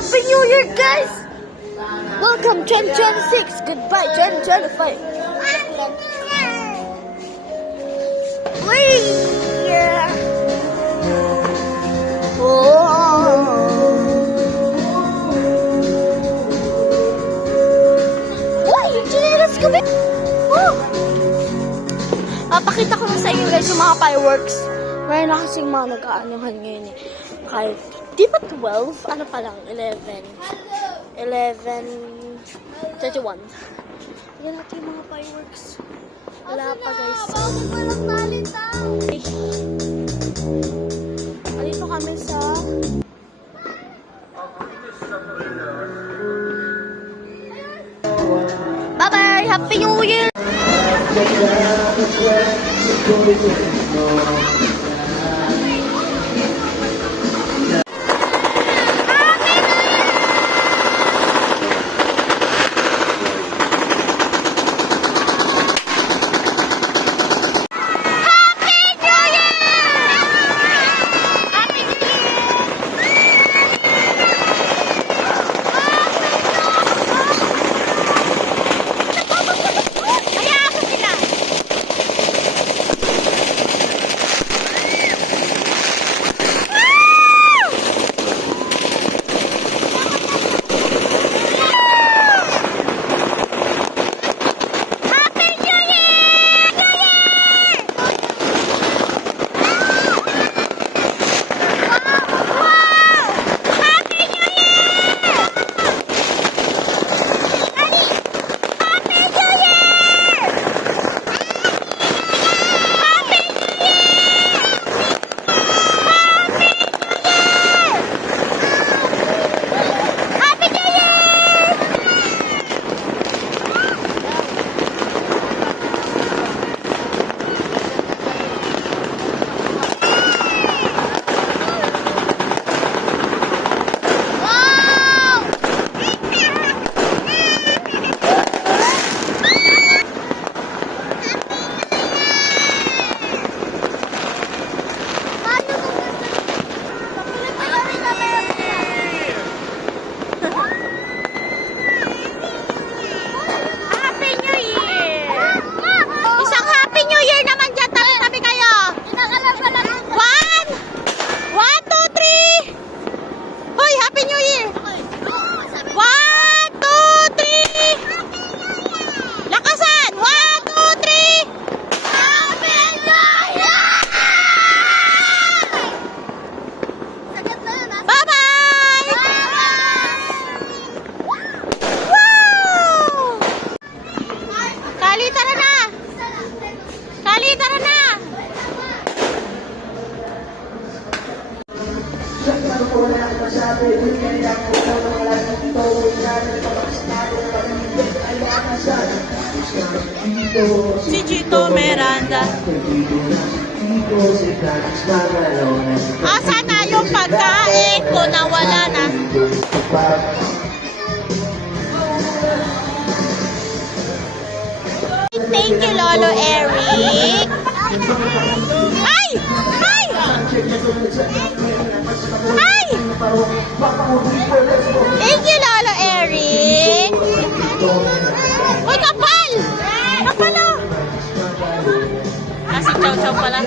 Happy New Year, guys! Welcome 2026. Goodbye 2025. Papakita ko lang sa inyo guys yung mga fireworks. Mayroon na kasing mga nag-aanuhan ngayon eh. Kahit, di ba 12? Ano pa lang? 11. 11:31. Yan natin yung mga fireworks. Wala pa guys. Dito kami sa... Bye-bye! Happy New Year! Si Chito Miranda. Asa na yung pagkain ko na wala na? Thank you, Lolo Eric. Ay! Ay! Ay! Thank you, Lolo Eric. Uy, kapal! Kapal o! Si Chow Chow pala.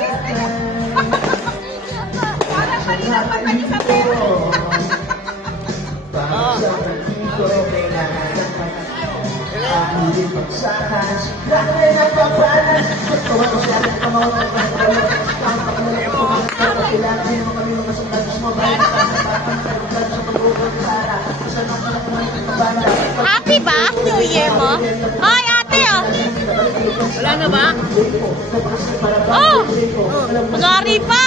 Happy ba? New Year mo? Ay, ate oh! Wala na ba? Oh! Mag-ari pa!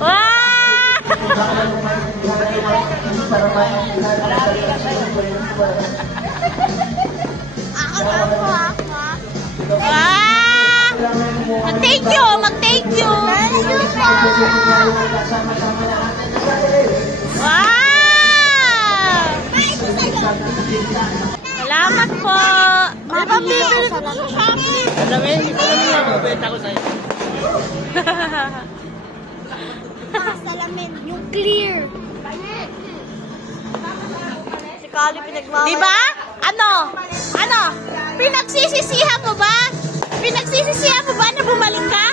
Wow! Wow! Mag-thank you! Mag-thank you! Wow! Salamat po! Mapapibili ko sa Shopee! Alam mo, hindi ko naman mabenta ko sa'yo. Salamin, yung clear. Kali pinagmamay. Di ba? Ano? Ano? Pinagsisisihan mo ba? Pinagsisisihan mo ba na bumalik ka?